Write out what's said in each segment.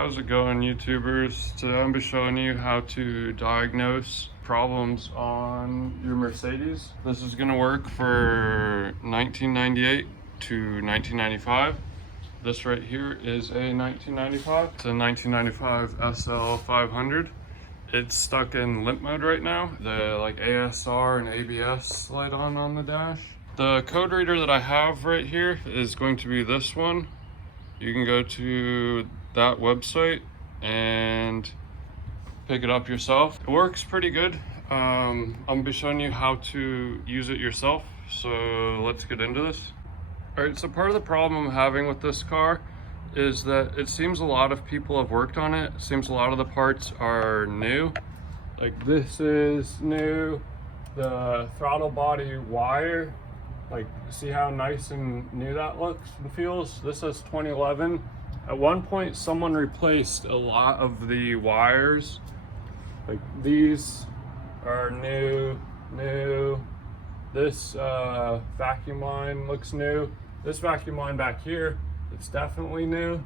how's it going, YouTubers? Today I'm going to be showing you how to diagnose problems on your Mercedes. This is going to work for 1998 to 1995. This right here is a 1995. It's a 1995 SL 500. It's stuck in limp mode right now. The ASR and ABS light on the dash. The code reader that I have right here is going to be this one. You can go to that website and pick it up yourself. It works pretty good. I'm gonna be showing you how to use it yourself. So let's get into this. All right, so part of the problem I'm having with this car is that it seems a lot of people have worked on it. It seems a lot of the parts are new. Like this is new. The throttle body wire, see how nice and new that looks and feels? This is 2011. At one point, someone replaced a lot of the wires. Like these are new. This vacuum line looks new. This vacuum line back here, it's definitely new.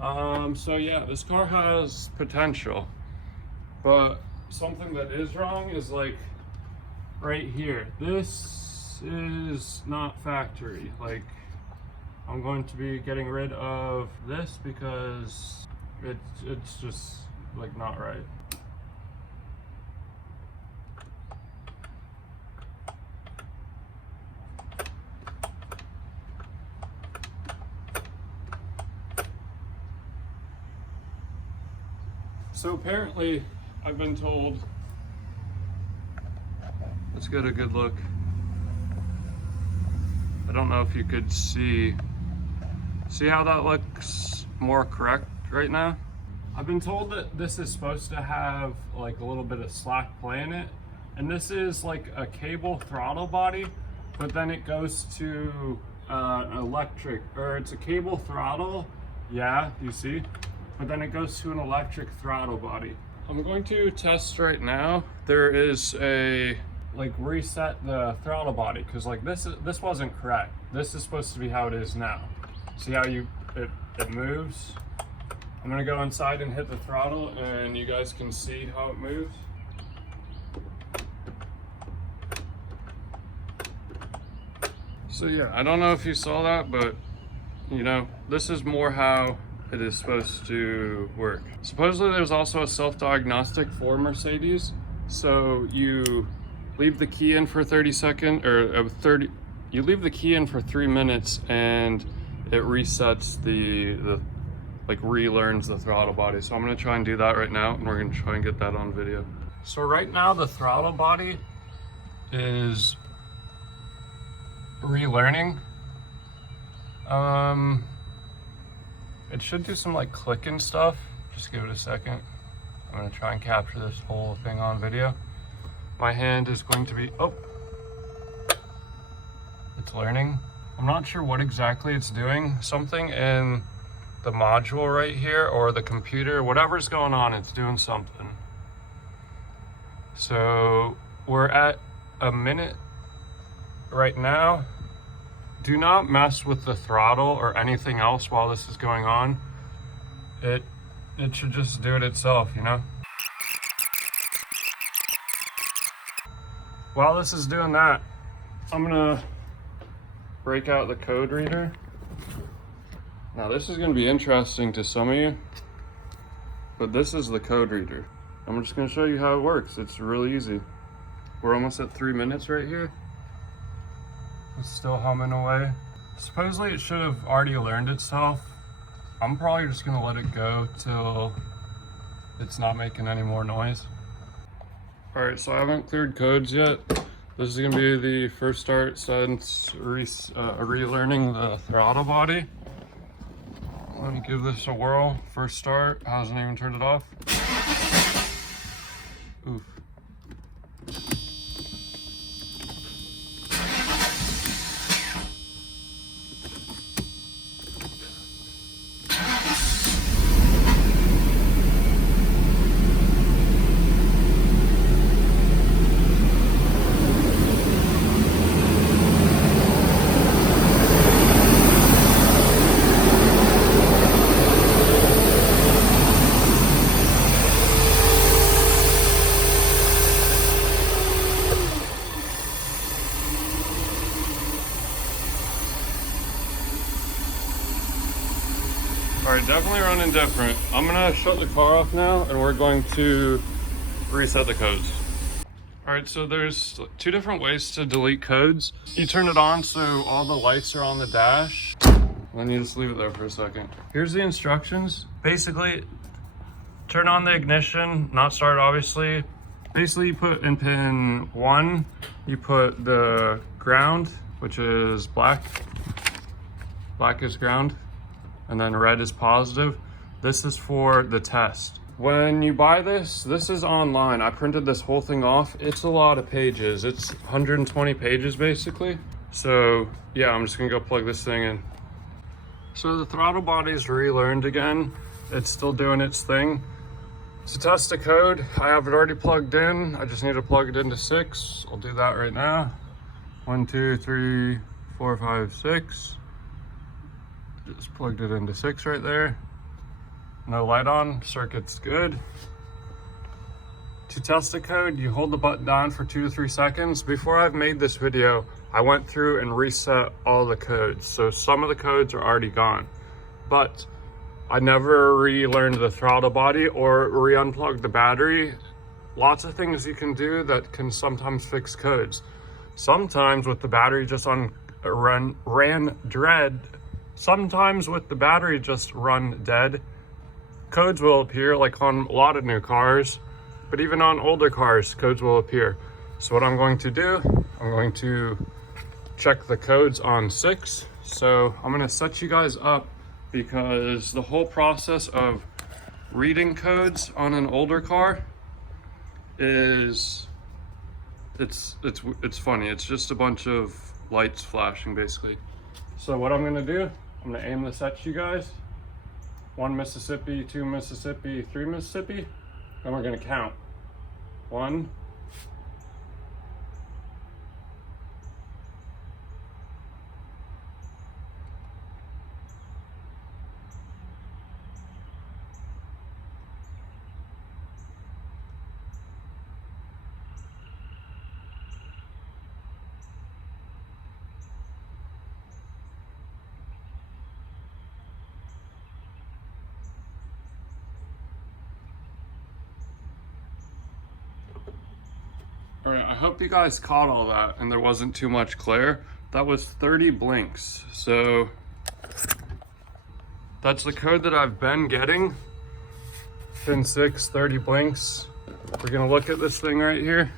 So yeah, this car has potential. But something that is wrong is right here. This is not factory. I'm going to be getting rid of this because it's just not right. So apparently I've been told, let's get a good look. I don't know if you could see how that looks more correct right now. I've been told that this is supposed to have a little bit of slack play in it, and this is a cable throttle body, but then it goes to electric, or it's a cable throttle, yeah, you see, but then it goes to an electric throttle body. I'm going to test right now. There is a reset the throttle body, because this wasn't correct. This is supposed to be how it is now. See how it moves? I'm gonna go inside and hit the throttle and you guys can see how it moves. So yeah, I don't know if you saw that, but this is more how it is supposed to work. Supposedly there's also a self-diagnostic for Mercedes. So you leave the key in for 30 seconds, or you leave the key in for 3 minutes and it resets relearns the throttle body. So I'm gonna try and do that right now, and we're gonna try and get that on video. So right now the throttle body is relearning. It should do some clicking stuff. Just give it a second. I'm gonna try and capture this whole thing on video. My hand is going to be, it's learning. I'm not sure what exactly it's doing. Something in the module right here, or the computer, whatever's going on, it's doing something. So we're at a minute right now. Do not mess with the throttle or anything else while this is going on. It should just do it itself, While this is doing that, I'm gonna break out the code reader. Now this is gonna be interesting to some of you, but this is the code reader. I'm just gonna show you how it works. It's really easy. We're almost at 3 minutes right here. It's still humming away. Supposedly it should have already learned itself. I'm probably just gonna let it go till it's not making any more noise. All right, so I haven't cleared codes yet. This is gonna be the first start since relearning the throttle body. Let me give this a whirl. First start, hasn't even turned it off. Oof. definitely running different. I'm gonna shut the car off now and we're going to reset the codes. All right, so there's two different ways to delete codes. You turn it on so all the lights are on the dash. Then you just leave it there for a second. Here's the instructions. Basically, turn on the ignition, not start obviously. Basically you put in pin 1, you put the ground, which is black. Black is ground, and then red is positive. This is for the test. When you buy this is online. I printed this whole thing off. It's a lot of pages. It's 120 pages basically. So yeah, I'm just gonna go plug this thing in. So the throttle body's relearned again. It's still doing its thing. To test the code, I have it already plugged in. I just need to plug it into 6. I'll do that right now. 1, 2, 3, 4, 5, 6. Just plugged it into 6 right there. No light on, circuit's good. To test the code, you hold the button down for 2 to 3 seconds. Before I've made this video, I went through and reset all the codes. So some of the codes are already gone, but I never relearned the throttle body or re-unplugged the battery. Lots of things you can do that can sometimes fix codes. Sometimes with the battery just ran dead, sometimes with the battery just run dead, codes will appear, like on a lot of new cars, but even on older cars, codes will appear. So what I'm going to do, I'm going to check the codes on 6. So I'm gonna set you guys up because the whole process of reading codes on an older car is, it's funny. It's just a bunch of lights flashing basically. So what I'm gonna do, I'm gonna aim this at you guys. 1 Mississippi, 2 Mississippi, 3 Mississippi. Then we're gonna count. 1, all right, I hope you guys caught all that and there wasn't too much glare. That was 30 blinks. So that's the code that I've been getting. Pin 6, 30 blinks. We're gonna look at this thing right here.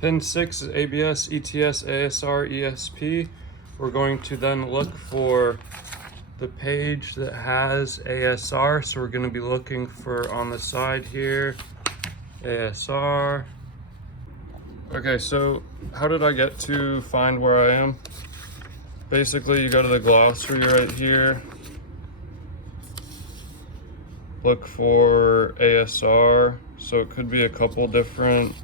Pin 6 is ABS, ETS, ASR, ESP. We're going to then look for the page that has ASR. So we're gonna be looking for on the side here, ASR. Okay, so how did I get to find where I am? Basically, you go to the glossary right here, look for ASR. So it could be a couple different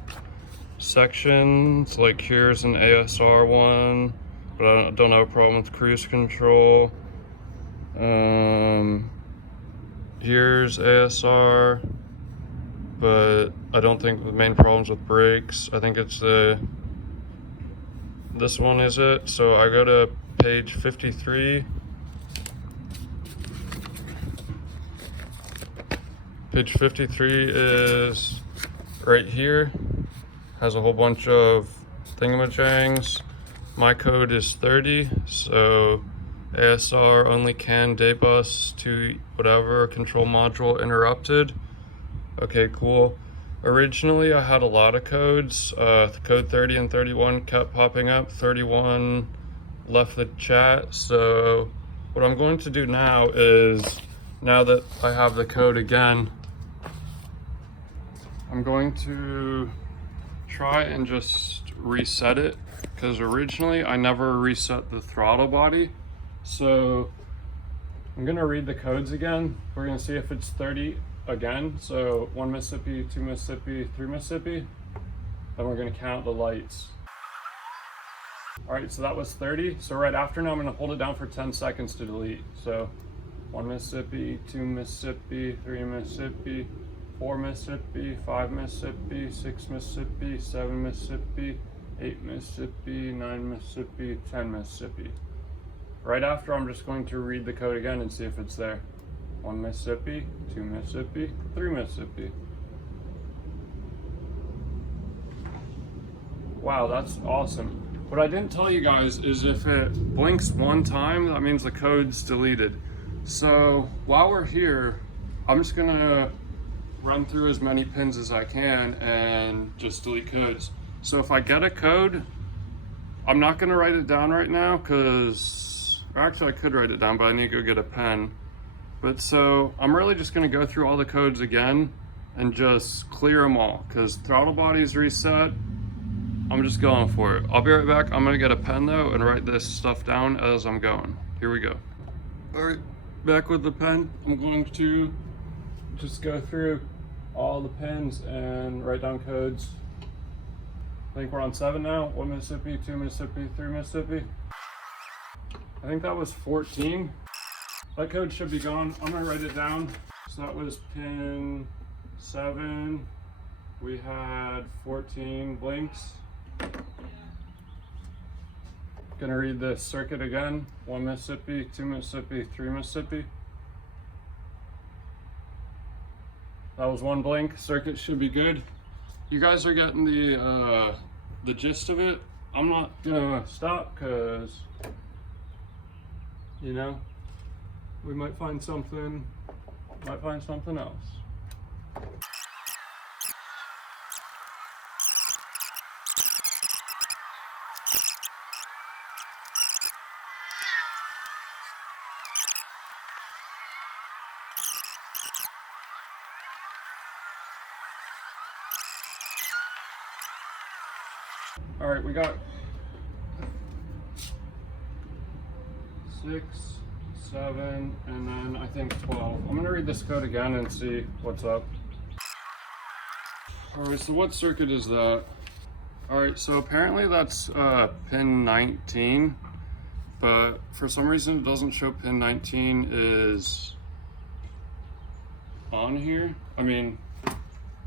sections, like here's an ASR one, but I don't have a problem with cruise control. Here's ASR, but I don't think the main problem's with brakes. I think it's this one is it. So I go to page 53. Page 53 is right here. Has a whole bunch of thingamajangs. My code is 30, so ASR only can daybus to whatever control module interrupted. Okay, cool. Originally, I had a lot of codes. Code 30 and 31 kept popping up. 31 left the chat. So what I'm going to do now is, now that I have the code again, I'm going to try and just reset it, because originally I never reset the throttle body. So I'm gonna read the codes again. We're gonna see if it's 30 again. So 1 Mississippi, 2 Mississippi, 3 Mississippi. Then we're gonna count the lights. All right, so that was 30. So right after now, I'm gonna hold it down for 10 seconds to delete. So 1 Mississippi, 2 Mississippi, 3 Mississippi, 4 Mississippi, 5 Mississippi, 6 Mississippi, 7 Mississippi, 8 Mississippi, 9 Mississippi, 10 Mississippi. Right after, I'm just going to read the code again and see if it's there. 1 Mississippi, 2 Mississippi, 3 Mississippi. Wow, that's awesome. What I didn't tell you guys is if it blinks one time, that means the code's deleted. So while we're here, I'm just gonna run through as many pins as I can and just delete codes. So if I get a code, I'm not gonna write it down right now because, actually I could write it down, but I need to go get a pen. But so I'm really just gonna go through all the codes again and just clear them all because throttle body's reset. I'm just going for it. I'll be right back. I'm gonna get a pen though and write this stuff down as I'm going. Here we go. All right, back with the pen. I'm going to just go through all the pins and write down codes. I think we're on 7 now. 1 Mississippi, 2 Mississippi, 3 Mississippi. I think that was 14. That code should be gone. I'm gonna write it down. So that was pin 7. We had 14 blinks. Gonna read the circuit again. 1 Mississippi, 2 Mississippi, 3 Mississippi. That was 1 blink. Circuit should be good. You guys are getting the gist of it. I'm not gonna stop because, you know, we might find something else. All right, we got 6, 7, and then I think 12. I'm gonna read this code again and see what's up. All right, so what circuit is that? All right, so apparently that's pin 19, but for some reason it doesn't show pin 19 is on here. I mean,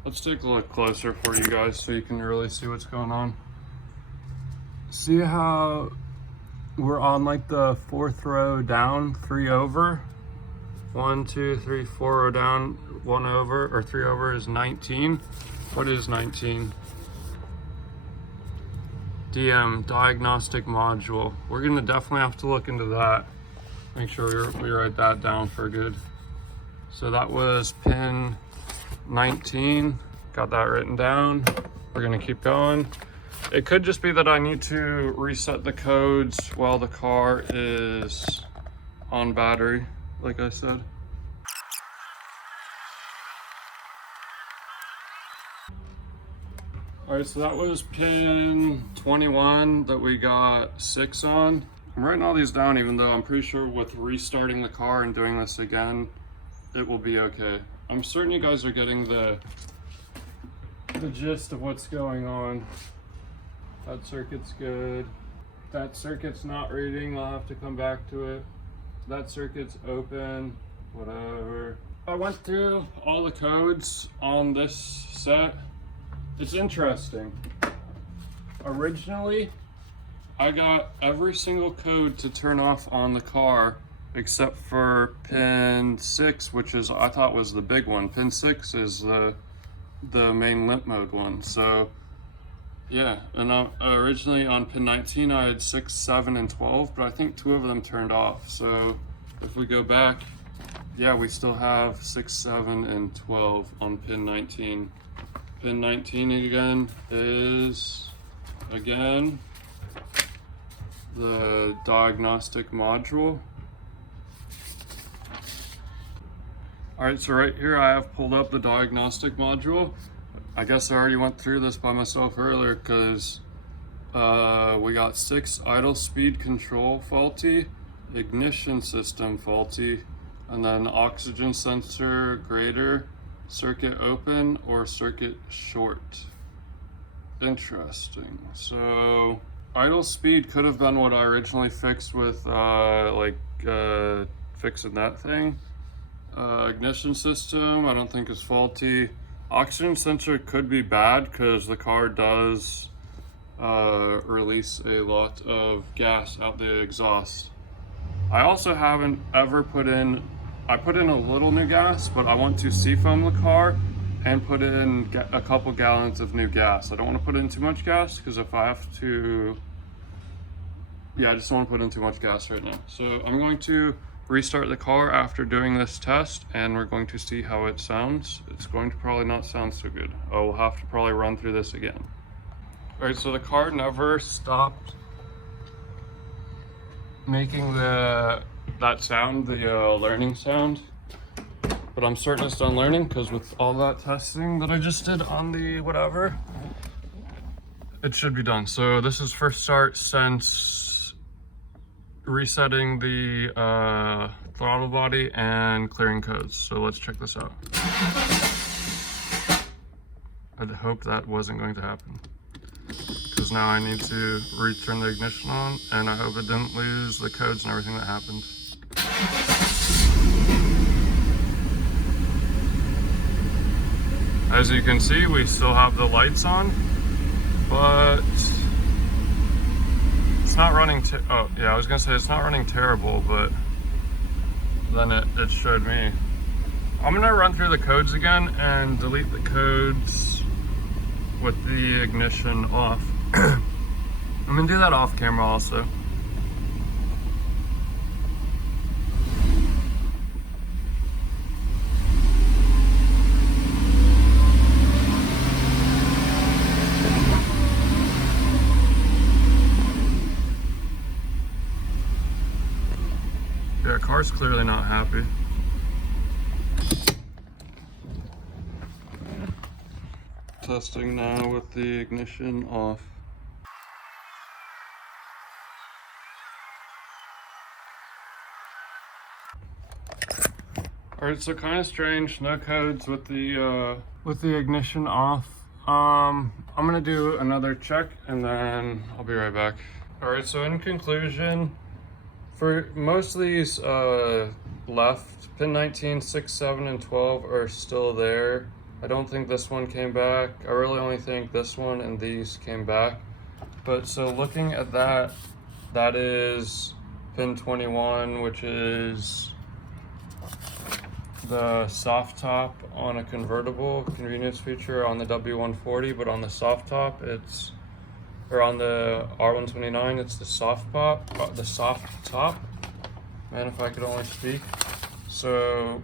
let's take a look closer for you guys so you can really see what's going on. See how we're on like the 4th row down, 3 over? 1, 2, 3, 4 row down, 1 over, or 3 over is 19. What is 19? DM, Diagnostic Module. We're gonna definitely have to look into that. Make sure we write that down for good. So that was pin 19. Got that written down. We're gonna keep going. It could just be that I need to reset the codes while the car is on battery, like I said. All right, so that was pin 21 that we got 6 on. I'm writing all these down even though I'm pretty sure with restarting the car and doing this again, it will be okay. I'm certain you guys are getting the gist of what's going on. That circuit's good. That circuit's not reading, I'll have to come back to it. That circuit's open, whatever. I went through all the codes on this set. It's interesting. Originally, I got every single code to turn off on the car except for pin 6, which is, I thought was the big one. Pin 6 is the main limp mode one. So yeah, and originally on pin 19 I had 6, 7, and 12, but I think 2 of them turned off. So if we go back, yeah, we still have 6, 7, and 12 on pin 19. Pin 19 again is, again, the Diagnostic Module. All right, so right here I have pulled up the Diagnostic Module. I guess I already went through this by myself earlier because we got 6 idle speed control faulty, ignition system faulty, and then oxygen sensor grader, circuit open or circuit short. Interesting. So idle speed could have been what I originally fixed with fixing that thing. Ignition system I don't think is faulty. Oxygen sensor could be bad because the car does release a lot of gas out the exhaust. I also haven't ever put in a little new gas, but I want to seafoam the car and put in a couple gallons of new gas. I don't want to put in too much gas because if I have to, yeah, I just don't want to put in too much gas right now. So I'm going to restart the car after doing this test and we're going to see how it sounds. It's going to probably not sound so good. We'll have to probably run through this again. All right, so the car never stopped making that sound, the learning sound, but I'm certain it's done learning because with all that testing that I just did on the whatever, it should be done. So this is first start since resetting the throttle body and clearing codes. So let's check this out. I'd hope that wasn't going to happen, because now I need to return the ignition on, and I hope it didn't lose the codes and everything that happened. As you can see, we still have the lights on, but it's not running, oh yeah, I was gonna say it's not running terrible, but then it showed me. I'm gonna run through the codes again and delete the codes with the ignition off. I'm gonna do that off camera also. Yeah, car's clearly not happy. Testing now with the ignition off. Alright, so kind of strange, no codes with the ignition off. I'm gonna do another check and then I'll be right back. Alright, so in conclusion, for most of these left, pin 19, 6, 7, and 12 are still there. I don't think this one came back. I really only think this one and these came back. But so looking at that, that is pin 21, which is the soft top on a convertible convenience feature on the W140, but on the soft top, it's, or on the R129, it's the soft top. Man, if I could only speak. So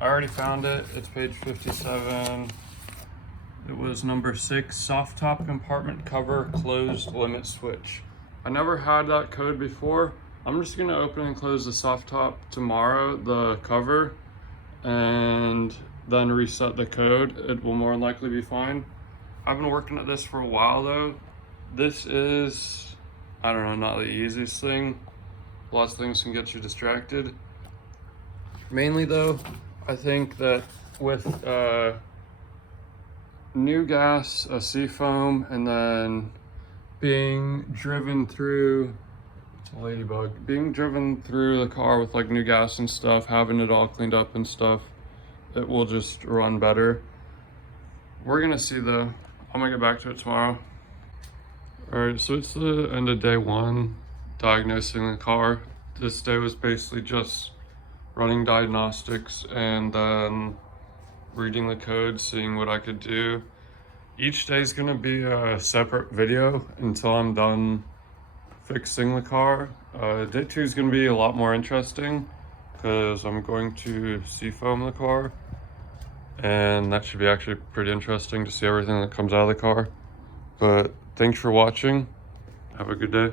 I already found it. It's page 57. It was number 6, soft top compartment cover closed limit switch. I never had that code before. I'm just gonna open and close the soft top tomorrow, the cover, and then reset the code. It will more than likely be fine. I've been working at this for a while though. This is, I don't know, not the easiest thing. Lots of things can get you distracted. Mainly though, I think that with new gas, a seafoam, and then being driven through, it's a ladybug, being driven through the car with like new gas and stuff, having it all cleaned up and stuff, it will just run better. We're gonna see though. I'm gonna get back to it tomorrow. All right, so it's the end of day 1, diagnosing the car. This day was basically just running diagnostics and then reading the code, seeing what I could do. Each day is gonna be a separate video until I'm done fixing the car. Day 2 is gonna be a lot more interesting because I'm going to seafoam the car, and that should be actually pretty interesting to see everything that comes out of the car. But thanks for watching. Have a good day.